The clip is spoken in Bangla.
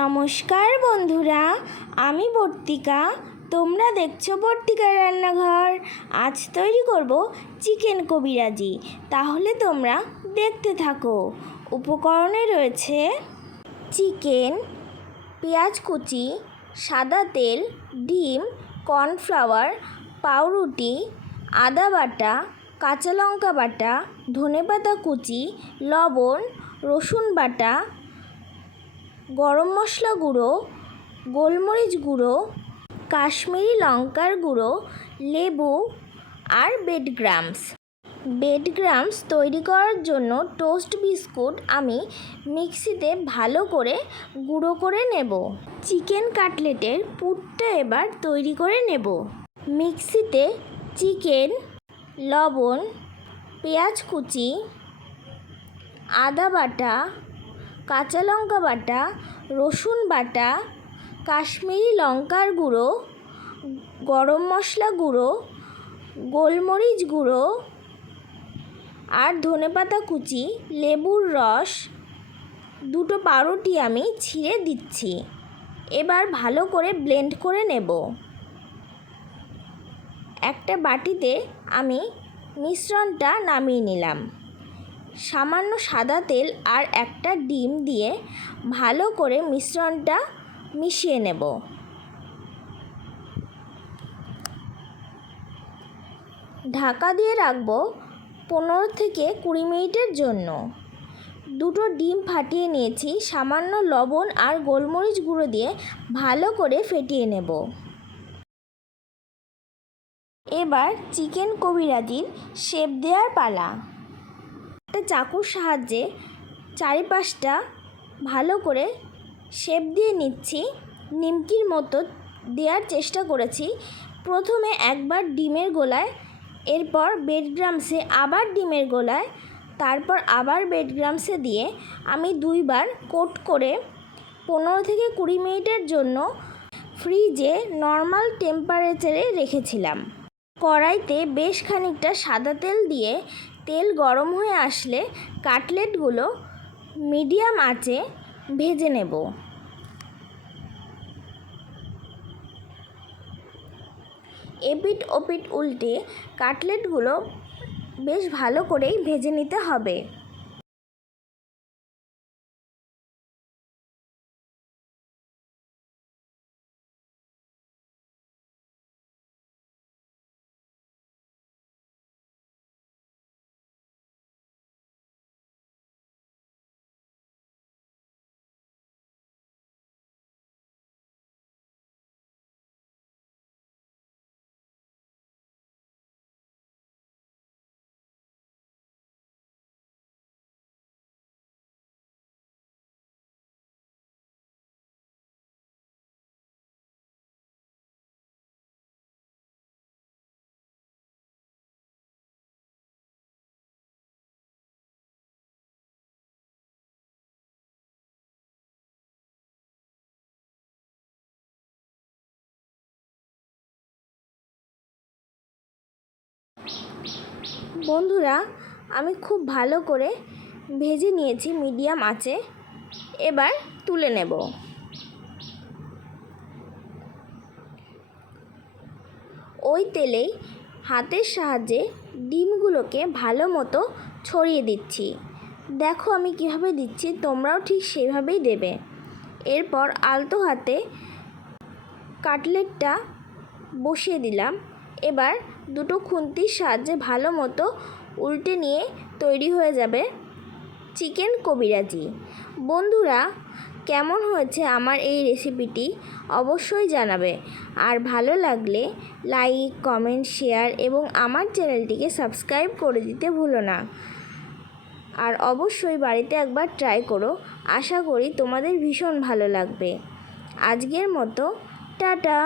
নমস্কার বন্ধুরা, আমি বর্তিকা। তোমরা দেখছো বর্তিকার রান্নাঘর। আজ তৈরি করব চিকেন কবিরাজি। তাহলে তোমরা দেখতে থাকো। উপকরণে রয়েছে চিকেন, পেঁয়াজ কুচি, সাদা তেল, ডিম, কর্নফ্লাওয়ার, পাউরুটি, আদা বাটা, কাঁচা লঙ্কা বাটা, ধনেপাতা কুচি, লবণ, রসুন বাটা, গরম মশলা গুঁড়ো, গোলমরিচ গুঁড়ো, কাশ্মীরি লঙ্কার গুঁড়ো, লেবু আর বেডগ্রামস তৈরি করার জন্য টোস্ট বিস্কুট আমি মিক্সিতে ভালো করে গুঁড়ো করে নেব। চিকেন কাটলেটের পুরটা এবার তৈরি করে নেব। মিক্সিতে চিকেন, লবণ, পেঁয়াজ কুচি, আদা বাটা, কাঁচা লঙ্কা বাটা, রসুন বাটা, কাশ্মীরি লঙ্কার গুঁড়ো, গরম মশলা গুঁড়ো, গোলমরিচ গুঁড়ো আর ধনেপাতা কুচি, লেবুর রস, দুটো পাউরুটি আমি ছিঁড়ে দিচ্ছি। এবার ভালো করে ব্লেন্ড করে নেব। একটা বাটিতে আমি মিশ্রণটা নামিয়ে নিলাম। সামান্য সাদা তেল আর একটা ডিম দিয়ে ভালো করে মিশ্রণটা মিশিয়ে নেব। ঢাকা দিয়ে রাখব 15 থেকে 20 মিনিটের জন্য। দুটো ডিম ফাটিয়ে নিয়েছি। সামান্য লবণ আর গোলমরিচ গুঁড়ো দিয়ে ভালো করে ফেটিয়ে নেব। এবার চিকেন কবিরাজির শেপ দেওয়ার পালা। একটা চাকুর সাহায্যে চারিপাশটা ভালো করে শেপ দিয়ে নিচ্ছি। নিমকির মতো দেওয়ার চেষ্টা করেছি। প্রথমে একবার ডিমের গোলায়, এরপর বেডগ্রামসে আবার ডিমের গোলায়, তারপর আবার বেডগ্রামসে দিয়ে আমি দুইবার কোট করে 15 থেকে 20 মিনিটের জন্য ফ্রিজে নর্মাল টেম্পারেচারে রেখেছিলাম। কড়াইতে বেশ খানিকটা সাদা তেল দিয়ে তেল গরম হয়ে আসলে কাটলেটগুলো মিডিয়াম আঁচে ভেজে নেব। এপিট ওপিট উল্টে কাটলেটগুলো বেশ ভালো করেই ভেজে নিতে হবে। বন্ধুরা, আমি খুব ভালো করে ভেজে নিয়েছি মিডিয়াম আঁচে। এবার তুলে নেব। ওই তেলেই হাতের সাহায্যে ডিমগুলোকে ভালো মতো ছড়িয়ে দিচ্ছি। দেখো আমি কিভাবে দিচ্ছি, তোমরাও ঠিক সেভাবেই দেবে। এরপর আলতো হাতে কাটলেটটা বসিয়ে দিলাম। এবার দুটো খুন্তির সাহায্যে ভালো মতো উল্টে নিয়ে তৈরি হয়ে যাবে চিকেন কবিরাজি। বন্ধুরা, কেমন হয়েছে আমার এই রেসিপিটি অবশ্যই জানাবে। আর ভালো লাগলে লাইক, কমেন্ট, শেয়ার এবং আমার চ্যানেলটিকে সাবস্ক্রাইব করে দিতে ভুলো না। আর অবশ্যই বাড়িতে একবার ট্রাই করো। আশা করি তোমাদের ভীষণ ভালো লাগবে। আজকের মতো টাটা।